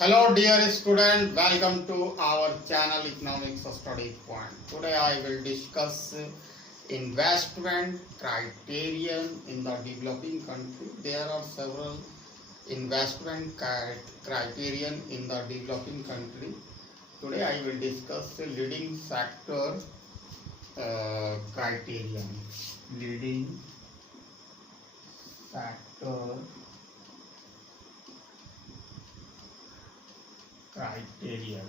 Hello dear student, welcome to our channel Economics Study Point. Today I will discuss investment criterion in the developing country. There are several investment criterion in the developing country. Today I will discuss leading sector criterion. Leading sector criterion.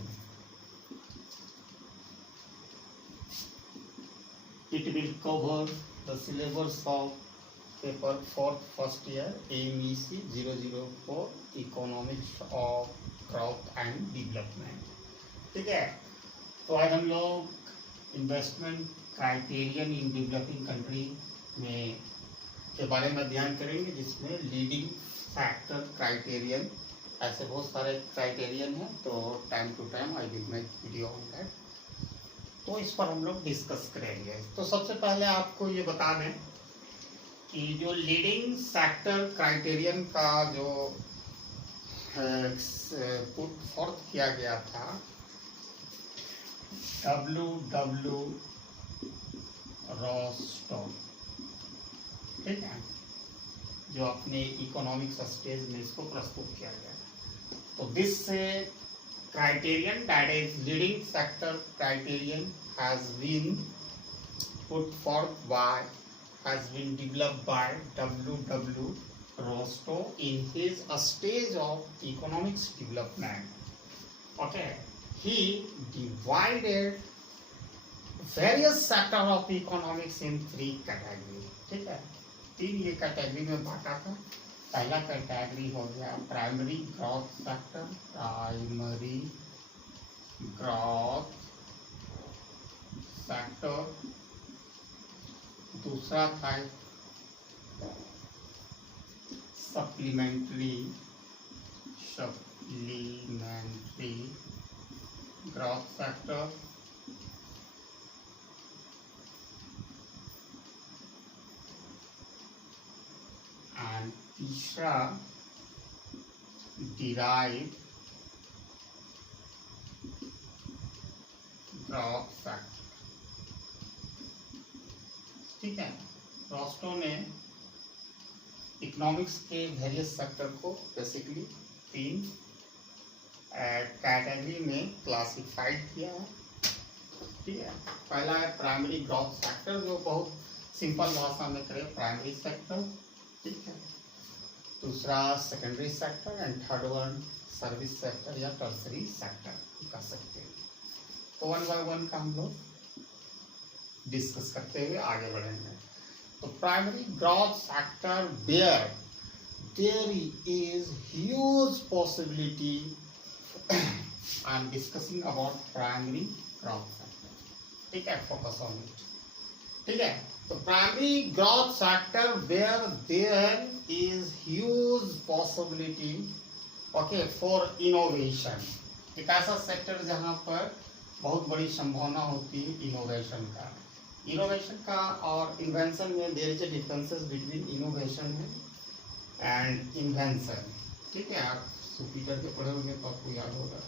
It will cover the syllabus of paper for first year AMEC 004 Economics of Growth and Development. ठीक है, तो आज हम लोग investment criterion in developing country में के बारे में अध्ययन करेंगे, जिसमें लीडिंग फैक्टर क्राइटेरियन, ऐसे बहुत सारे क्राइटेरियन हैं, तो time to time I will make video on that, तो इस पर हम लोग डिस्कस करेंगे। तो सबसे पहले आपको ये बता दें कि जो लीडिंग सेक्टर क्राइटेरियन का जो पुट फोर्थ किया गया था W. रोस्टो, ठीक है, जो अपने इकोनॉमिक्स स्टेज में इसको प्रस्तुत किया गया। So this criterion, that is leading sector criterion, has been put forth by, has been developed by W. Rostow in his stage of economics development. Okay, he divided various sector of economics in three categories. ठीक है, तीन ये category में बांटा था। पहला category हो गया primary growth sector, primary growth sector. दूसरा था सप्लीमेंट्री ग्रोथ सेक्टर। एंड तीसरा डिराइव ग्रोथ फैक्टर। ठीक है, रोस्टो ने इकोनॉमिक्स के वेरियस सेक्टर को बेसिकली तीन कैटेगरी में क्लासिफाइड किया है। ठीक है, पहला है प्राइमरी ग्रोथ सेक्टर, जो बहुत सिंपल भाषा में करें प्राइमरी सेक्टर। ठीक है, दूसरा secondary sector and third one service sector या टर्सरी सेक्टर कह सकते हैं। तो वन बाय वन का हम लोग डिस्कस करते हुए आगे बढ़ेंगे। तो primary growth sector where there is huge possibility, I am discussing about primary growth sector. ठीक है, फोकस ऑन इट। ठीक है, तो primary growth sector where there is huge possibility, okay, for innovation। एक ऐसा सेक्टर जहां पर बहुत बड़ी संभावना होती है इनोवेशन का और इन्वेंशन में। There is a differences between innovation and invention. ठीक है, आप सुपीटर के पढ़े होंगे तो आपको याद होगा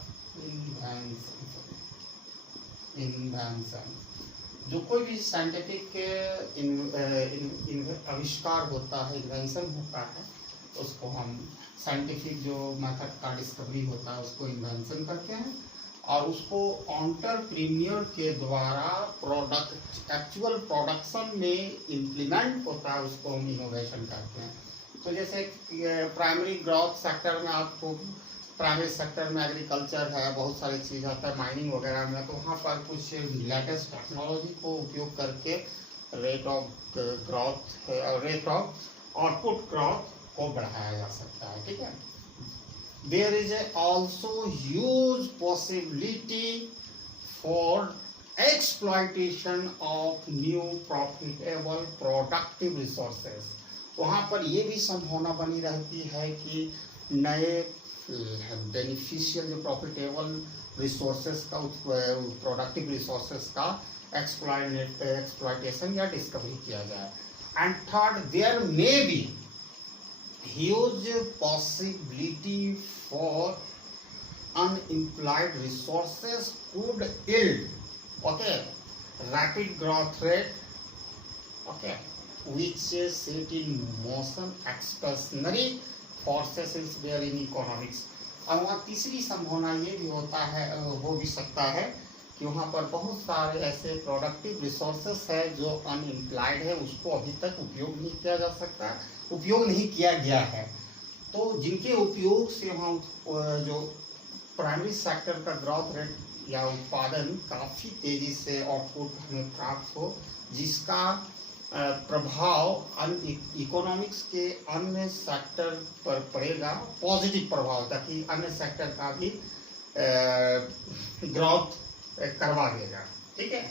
इन्वेंशन। जो कोई भी साइंटिफिक आविष्कार होता है, इन्वेंशन होता है, उसको हम साइंटिफिक जो मेथड का डिस्कवरी होता है उसको इन्वेंशन करते हैं, और उसको एंटरप्रेन्योर के द्वारा एक्चुअल प्रोडक्शन में इम्प्लीमेंट होता है, उसको हम इनोवेशन करते हैं। तो जैसे प्राइमरी ग्रोथ सेक्टर में आपको प्राइमरी सेक्टर में एग्रीकल्चर है, बहुत सारी चीज़ आता है, माइनिंग वगैरह में, तो वहाँ पर कुछ लेटेस्ट टेक्नोलॉजी को उपयोग करके रेट ऑफ ग्रोथ और रेट ऑफ आउटपुट ग्रोथ को बढ़ाया जा सकता है। ठीक है, there is also huge possibility for exploitation of new profitable productive resources. वहाँ पर ये भी संभावना बनी रहती है कि नए बेनिफिशियल जो प्रॉफिटेबल रिसोर्सेज का, प्रोडक्टिव रिसोर्सेज का एक्सप्लॉयटेशन या डिस्कवरी किया जाए। And third, there may be huge possibility for unemployed resources could yield, okay, rapid growth rate, okay, which is set in motion expansionary forces is there in economics. और वहाँ तीसरी संभावना ये भी होता है, हो भी सकता है कि वहाँ पर बहुत सारे ऐसे प्रोडक्टिव रिसोर्सेस है जो अनएम्प्लॉयड है, उसको अभी तक उपयोग नहीं किया जा सकता, उपयोग नहीं किया गया है। तो जिनके उपयोग से वहाँ जो प्राइमरी सेक्टर का ग्रोथ रेट या उत्पादन काफ़ी तेजी से आउटपुट हमें प्राप्त हो, जिसका प्रभाव इकोनॉमिक्स के अन्य सेक्टर पर पड़ेगा, पॉजिटिव प्रभाव, ताकि अन्य सेक्टर का भी ग्रोथ करवा देगा। ठीक है,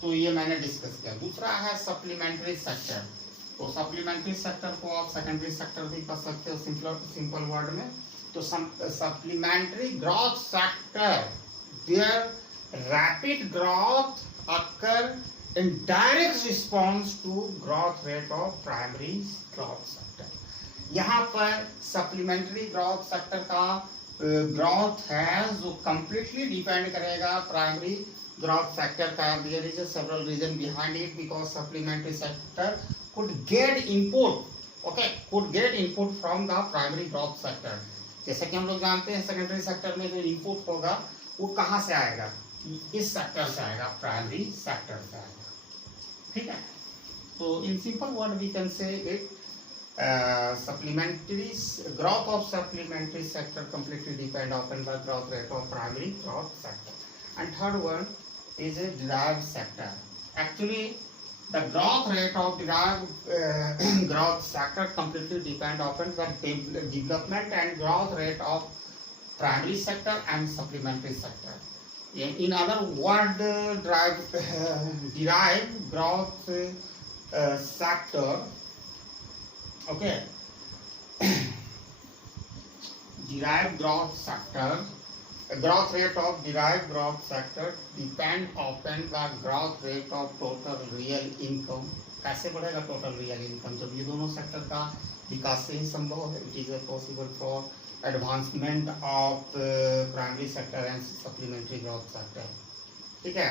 तो ये मैंने डिस्कस किया। दूसरा है सप्लीमेंट्री सेक्टर। तो सप्लीमेंट्री सेक्टर को आप सेकेंडरी सेक्टर भी कर सकते हो सिंपल वर्ड में। तो supplementary growth sector, there rapid growth occur in direct response to growth rate of primary growth sector। यहाँ पर सप्लीमेंट्री ग्रोथ सेक्टर का ग्रोथ है जो completely डिपेंड करेगा प्राइमरी ग्रोथ सेक्टर का। There is a several reason behind it because supplementary sector could get input, okay, could get input from the primary growth sector। जैसे कि हम लोग जानते हैं सेकेंडरी सेक्टर में जो इनपुट होगा वो कहाँ से आएगा, इस सेक्टर से आएगा, प्राइमरी सेक्टर से आएगा। ठीक है, तो in simple word we can say it supplementary growth of supplementary sector completely depend upon the growth rate of primary growth sector। And third one is a derived sector। Actually the growth rate of derived growth sector completely depend upon the development and growth rate of primary sector and supplementary sector। In other words, derived growth sector, okay, derived growth sector, growth rate of derived growth sector depend upon the growth rate of total real income। कैसे बढ़ेगा total real income, जब ये दोनों sector का विकास से ही संभव है। It is possible for advancement of primary sector and supplementary growth sector. ठीक है,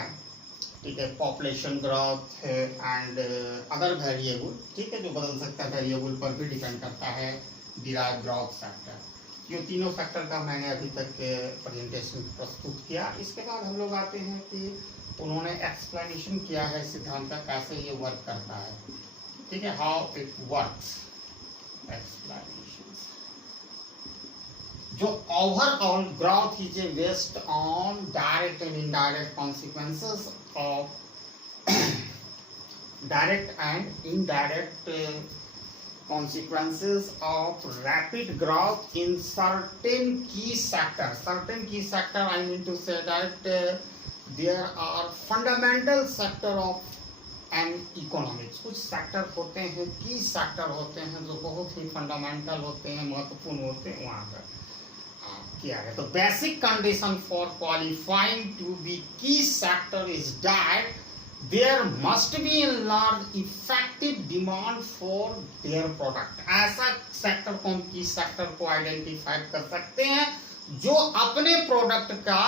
ठीक है, population growth and other variable, ठीक है, जो बदल सकता है वेरिएबल पर भी डिपेंड करता है डिराइव्ड ग्रोथ सेक्टर। ये तीनों सेक्टर का मैंने अभी तक प्रेजेंटेशन प्रस्तुत किया। इसके बाद हम लोग आते हैं कि उन्होंने एक्सप्लेनेशन किया है सिद्धांत का, कैसे ये वर्क करता है। ठीक है, हाउ इट वर्क्स, एक्सप्लेनेशन। जो overall growth is based on direct and indirect consequences of direct and indirect consequences of rapid growth in certain key sector। Certain key sector, I mean to say that there are fundamental sector of an economics। कुछ sector होते हैं, की sector होते हैं जो बहुत ही fundamental होते हैं, महत्वपूर्ण होते हैं, वहाँ पर किया है। तो basic condition for qualifying to be key sector is that there must be a large effective demand for their product। ऐसा सेक्टर को हम की सेक्टर को आइडेंटिफाई कर सकते हैं जो अपने प्रोडक्ट का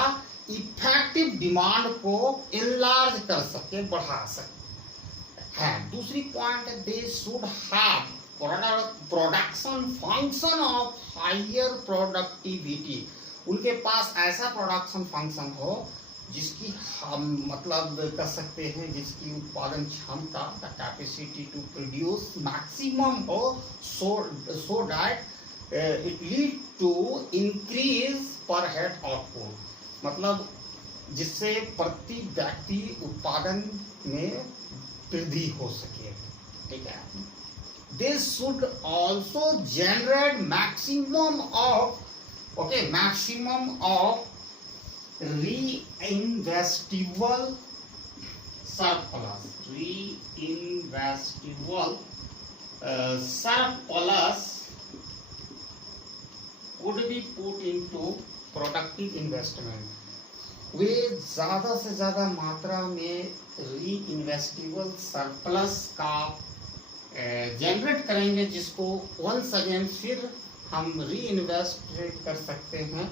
इफेक्टिव डिमांड को इनलार्ज कर सके, बढ़ा सके है। दूसरी पॉइंट है they should have production function of higher productivity. उनके पास ऐसा प्रोडक्शन फंक्शन हो जिसकी हम मतलब कर सकते हैं, जिसकी उत्पादन क्षमता the capacity to produce maximum हो, so that it lead to increase per head output, मतलब जिससे प्रति व्यक्ति उत्पादन में वृद्धि हो सके। ठीक है, this should also generate maximum of reinvestable surplus। Reinvestable surplus could be put into productive investment। वे ज़्यादा से ज़्यादा मात्रा में reinvestable surplus का जनरेट करेंगे, जिसको वंस अगेन फिर हम री इन्वेस्ट कर सकते हैं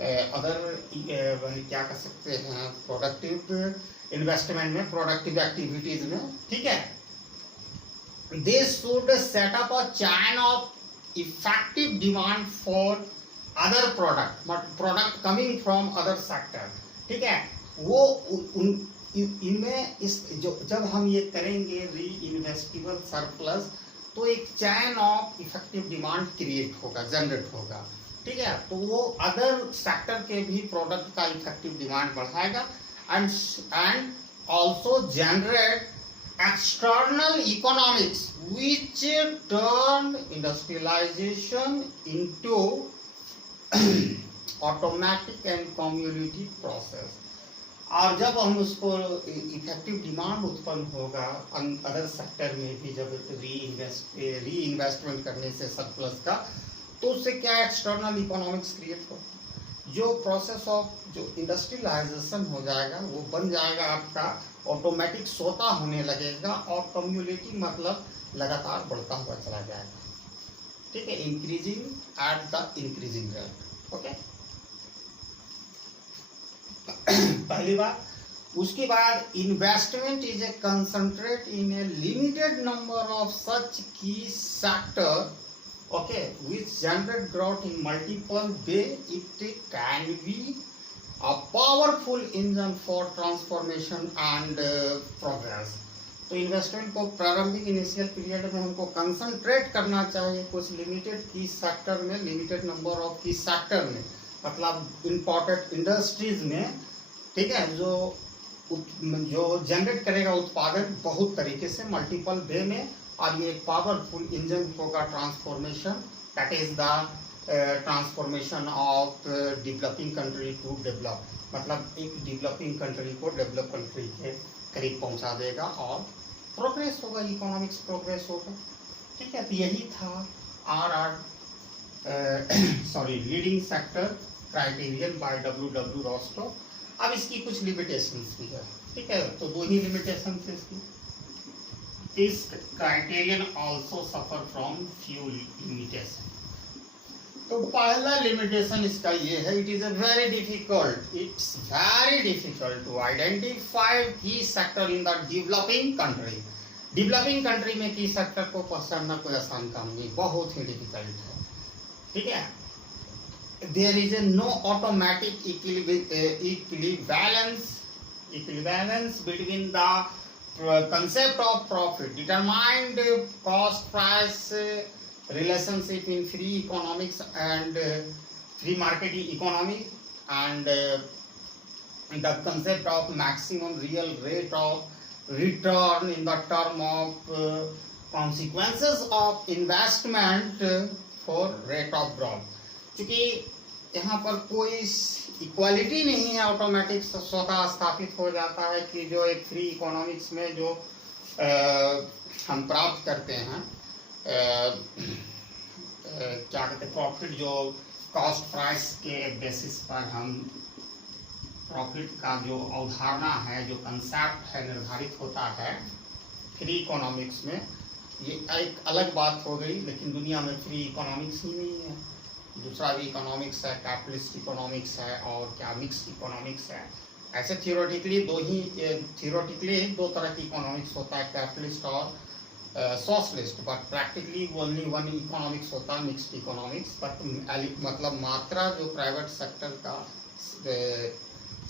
अदर क्या कर सकते हैं, प्रोडक्टिव इन्वेस्टमेंट में, प्रोडक्टिव एक्टिविटीज में, ठीक है। They should set up a chain of effective demand for other product coming from other sector, ठीक है। वो इनमें इस जो जब हम ये करेंगे री इन्वेस्टिबल सरप्लस, तो एक chain of effective demand create होगा, जनरेट होगा, ठीक है। तो वो अदर सेक्टर के भी प्रोडक्ट का इफेक्टिव डिमांड बढ़ाएगा and also generate external economics which turn industrialization into automatic and cumulative process। और जब हम उसको इफेक्टिव डिमांड उत्पन्न होगा अदर सेक्टर में भी, जब री इन्वेस्टमेंट करने से सरप्लस का, तो उससे क्या एक्सटर्नल इकोनॉमिक्स क्रिएट होगा, जो प्रोसेस ऑफ जो इंडस्ट्रियलाइजेशन हो जाएगा वो बन जाएगा आपका ऑटोमेटिक, सोता होने लगेगा, और कम्युलेटिव मतलब लगातार बढ़ता हुआ चला जाएगा, ठीक है, increasing at the increasing rate, okay. पहली बात। उसके बाद investment is a concentrate in A limited number of such की sector, okay, which generate growth in multiple way. It can be a powerful engine for transformation and progress। तो investment को प्रारंभिक initial period में हमको concentrate करना चाहिए कुछ limited की सेक्टर में, लिमिटेड नंबर ऑफ की सेक्टर में, मतलब इम्पोर्टेंट इंडस्ट्रीज में, ठीक है, जो जनरेट करेगा उत्पादन बहुत तरीके से मल्टीपल वे में, और ये एक पावरफुल इंजन होगा transformation, that is the transformation of developing country to develop, मतलब एक डेवलपिंग कंट्री को डेवलप कंट्री के करीब पहुंचा देगा और प्रोग्रेस होगा, इकोनॉमिक्स प्रोग्रेस होगा, ठीक है। तो यही था leading sector criterion by W Rostow. अब इसकी कुछ लिमिटेशंस भी है, ठीक है, तो दो ही लिमिटेशंस है इसकी। This criterion also suffer from few limitation। तो पहला लिमिटेशन इसका ये है, it's very difficult to identify key sector in the developing country। Developing country में की सेक्टर को पहचानना कोई आसान काम नहीं, बहुत ही डिफिकल्ट है, ठीक है। There is no automatic equivalence between the concept of profit, determined cost price relationship in free economics and free market economy, and the concept of maximum real rate of return in the term of consequences of investment for rate of growth। क्योंकि यहाँ पर कोई equality नहीं है, automatic स्वतः स्थापित हो जाता है कि जो एक फ्री इकोनॉमिक्स में जो हम प्राप्त करते हैं क्या कहते हैं प्रॉफिट, जो कॉस्ट प्राइस के बेसिस पर हम प्रॉफिट का जो अवधारणा है, जो कंसेप्ट है निर्धारित होता है फ्री इकोनॉमिक्स में, ये एक अलग बात हो गई। लेकिन दुनिया में फ्री इकोनॉमिक्स ही नहीं है, दूसरा भी इकोनॉमिक्स है, कैपिटलिस्ट इकोनॉमिक्स है और क्या मिक्स इकोनॉमिक्स है। ऐसे थियोरेटिकली दो तरह की इकोनॉमिक्स होता है, कैपिटलिस्ट और socialist, but practically only one economics होता है, मिक्स्ड इकोनॉमिक्स। बट मतलब मात्रा जो प्राइवेट सेक्टर का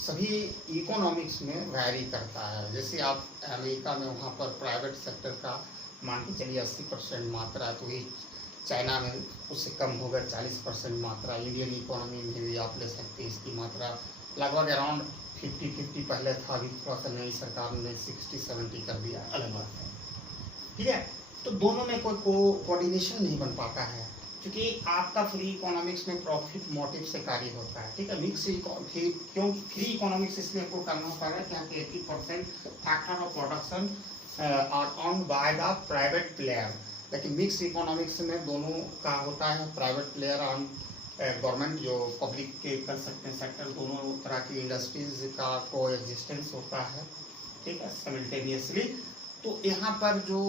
सभी इकोनॉमिक्स में वैरी करता है। जैसे आप अमेरिका में वहाँ पर प्राइवेट सेक्टर का मान के चलिए 80% मात्रा, तो ये चाइना में उससे कम होगा 40% मात्रा। इंडियन इकोनॉमी में भी आप ले सकते हैं इसकी मात्रा लगभग अराउंड 50-50 पहले था, अभी थोड़ा सा नई सरकार ने 60-70 कर दिया, अलग बात है, ठीक है। तो दोनों में कोई कोऑर्डिनेशन नहीं बन पाता है, क्योंकि आपका फ्री इकोनॉमिक्स में प्रॉफिट मोटिव से कार्य होता है, ठीक है। मिक्स क्यों फ्री इकोनॉमिक्स इसलिए आपको करना पड़ रहा है, क्योंकि 80% factor of production are owned by the private player. लेकिन मिक्स इकोनॉमिक्स में दोनों का होता है, प्राइवेट प्लेयर और गवर्नमेंट जो पब्लिक के कर सकते हैं सेक्टर, दोनों तरह की इंडस्ट्रीज का को एग्जिस्टेंस होता है, ठीक है, साइमल्टेनियसली। तो यहाँ पर जो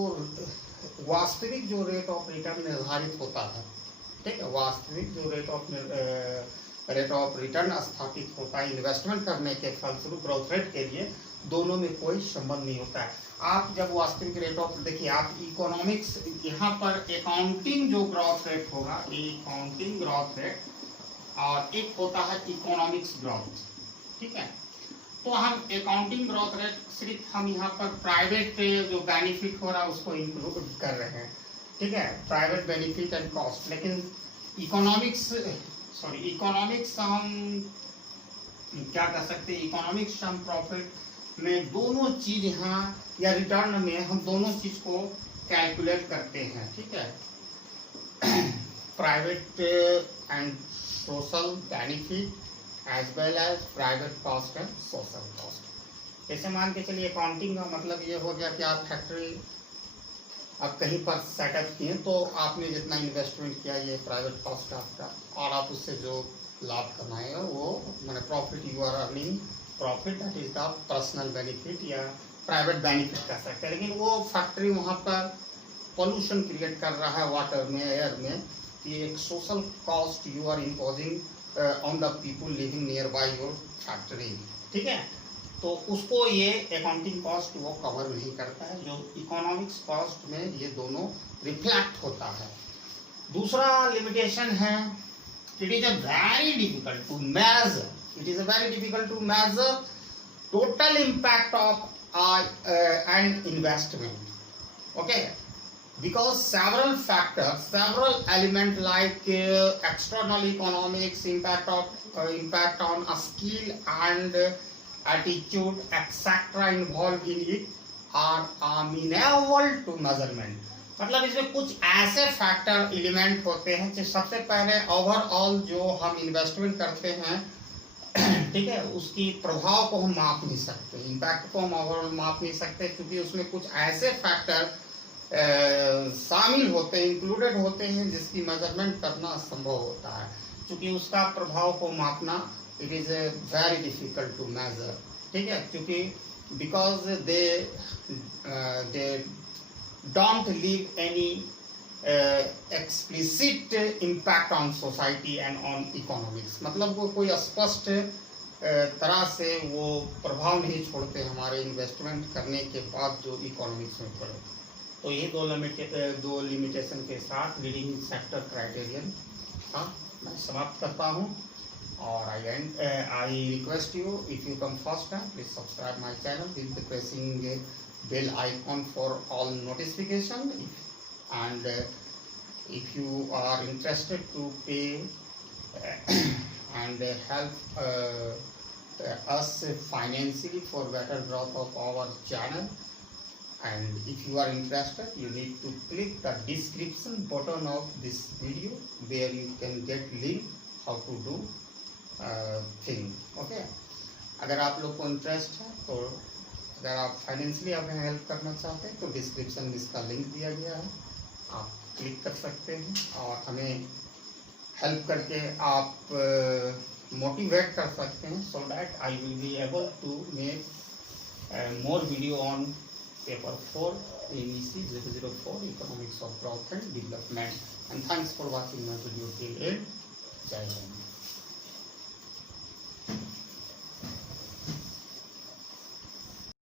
वास्तविक जो रेट ऑफ रिटर्न निर्धारित होता है, ठीक है, वास्तविक जो rate of rate of return स्थापित होता है इन्वेस्टमेंट करने के फलस्वरूप ग्रोथ रेट के लिए, दोनों में कोई संबंध नहीं होता है। आप जब वास्तविक रेट ऑफ, देखिए आप इकोनॉमिक्स, यहाँ पर अकाउंटिंग जो ग्रोथ रेट होगा, अकाउंटिंग ग्रोथ रेट, और एक होता है इकोनॉमिक्स ग्रोथ, ठीक है। तो हम अकाउंटिंग ग्रोथ रेट सिर्फ हम यहाँ पर प्राइवेट जो बेनिफिट हो रहा है उसको इंक्लूड कर रहे हैं, ठीक है, प्राइवेट बेनिफिट एंड कॉस्ट। लेकिन इकोनॉमिक्स हम क्या कर सकते हैं, इकोनॉमिक्स हम प्रॉफिट में दोनों चीज यहाँ या रिटर्न में हम दोनों चीज को कैलकुलेट करते हैं, ठीक है। Private and social benefit as well as private cost and social cost. जैसे मान के चलिए अकाउंटिंग का मतलब ये हो गया कि आप फैक्ट्री आप कहीं पर सेटअप किए, तो आपने जितना इन्वेस्टमेंट किया ये प्राइवेट कॉस्ट आपका, और आप उससे जो लाभ कमाए हो वो मैंने profit, you are earning profit, that is the personal benefit या प्राइवेट बेनिफिट कह सकते हैं। लेकिन वो फैक्ट्री वहाँ पर पोल्यूशन क्रिएट कर रहा है वाटर में, एयर में, ये एक social cost you are imposing on the people living near by your factory, ठीक है। तो उसको ये अकाउंटिंग कॉस्ट वो कवर नहीं करता है, जो इकोनॉमिक्स कॉस्ट में ये दोनों रिफ्लेक्ट होता है। दूसरा लिमिटेशन है, it is a very difficult to measure, it is a very difficult to measure total impact of an investment, okay, because several factors, several element like external economics, impact on a skill and attitude etc involved in it are amenable to measurement। मतलब इसमें कुछ ऐसे factor element होते हैं जो सबसे पहले overall जो हम इन्वेस्टमेंट करते हैं, ठीक है, उसकी प्रभाव को हम माप नहीं सकते, इम्पैक्ट को हम ओवरऑल माप नहीं सकते, क्योंकि उसमें कुछ ऐसे फैक्टर शामिल होते हैं, इंक्लूडेड होते हैं, जिसकी मेजरमेंट करना असंभव होता है, क्योंकि उसका प्रभाव को मापना it is very difficult to measure, ठीक है, क्योंकि because they don't leave any explicit impact on society and on economics. मतलब वो कोई स्पष्ट तरह से वो प्रभाव नहीं छोड़ते हमारे इन्वेस्टमेंट करने के बाद जो इकोनॉमिक्स में पड़े। तो ये दो लिमिटेशन के साथ लीडिंग सेक्टर क्राइटेरियन मैं समाप्त करता हूँ। और I request you, if you come first time, please subscribe my channel with pressing bell icon for all notification. And if you are interested to pay and help us financially for better growth of our channel, and if you are interested, you need to click the description button of this video where you can get link how to do thing, okay। अगर आप लोग को interest है, तो अगर आप financially हमें help करना चाहते हैं तो डिस्क्रिप्शन में इसका लिंक दिया गया है, आप क्लिक कर सकते हैं और हमें हेल्प करके आप मोटिवेट कर सकते हैं, so that I will be able to make more video on paper 4 MEC 004 economics of growth and development. And thanks for watching my video till end. जय हिंद।